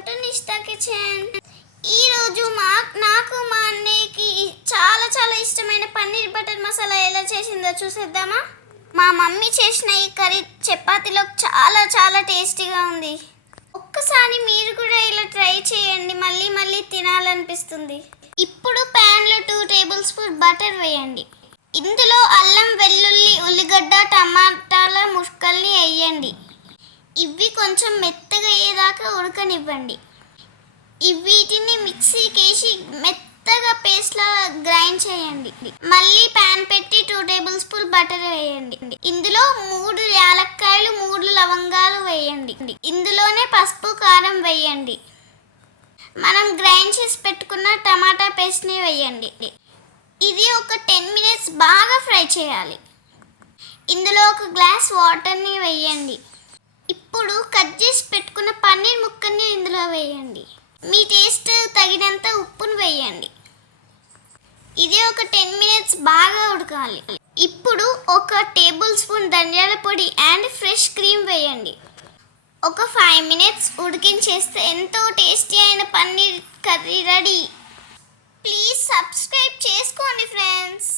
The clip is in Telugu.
Welcome to నిష్ఠా kitchen. ఈరోజు నాకు మా అన్నయ్యకి చాలా చాలా ఇష్టమైన పన్నీర్ బటర్ మసాలా ఎలా చేసిందో చూసేద్దామా. మా మమ్మీ చేసిన ఈ కర్రీ చపాతీలో చాలా చాలా టేస్టీగా ఉంది. ఒక్కసారి మీరు కూడా ఇలా ట్రై చేయండి, మళ్ళీ మళ్ళీ తినాలనిపిస్తుంది. ఇప్పుడు ప్యాన్లో 2 టేబుల్ స్పూన్ బటర్ వేయండి. ఇందులో అల్లం, వెల్లుల్లి, ఉల్లిగడ్డ, టమాటాల ముక్కల్ని వేయండి. ఇవి కొంచెం మెత్తగా అయ్యేదాకా ఉడకనివ్వండి. వీటిని మిక్సీకి వేసి మెత్తగా పేస్ట్లా గ్రైండ్ చేయండి. మళ్ళీ ప్యాన్ పెట్టి 2 టేబుల్ స్పూన్ బటర్ వేయండి. ఇందులో 3 యాలక్కాయలు, 3 లవంగాలు వేయండి. ఇందులోనే పసుపు, కారం వేయండి. మనం గ్రైండ్ చేసి పెట్టుకున్న టమాటా పేస్ట్ని వేయండి. ఇది ఒక 10 మినిట్స్ బాగా ఫ్రై చేయాలి. ఇందులో 1 గ్లాస్ వాటర్ని వేయండి. ఇప్పుడు కట్ చేసి పెట్టుకున్న పన్నీర్ ముక్కల్ని ఇందులో వేయండి. మీ టేస్ట్ తగినంత ఉప్పును వేయండి. ఇది ఒక 10 మినిట్స్ బాగా ఉడకాలి. ఇప్పుడు 1 టేబుల్ స్పూన్ ధనియాల పొడి అండ్ ఫ్రెష్ క్రీమ్ వేయండి. ఒక 5 మినిట్స్ ఉడికించేస్తే ఎంతో టేస్టీ అయిన paneer curry ready. Please subscribe చేసుకోండి ఫ్రెండ్స్.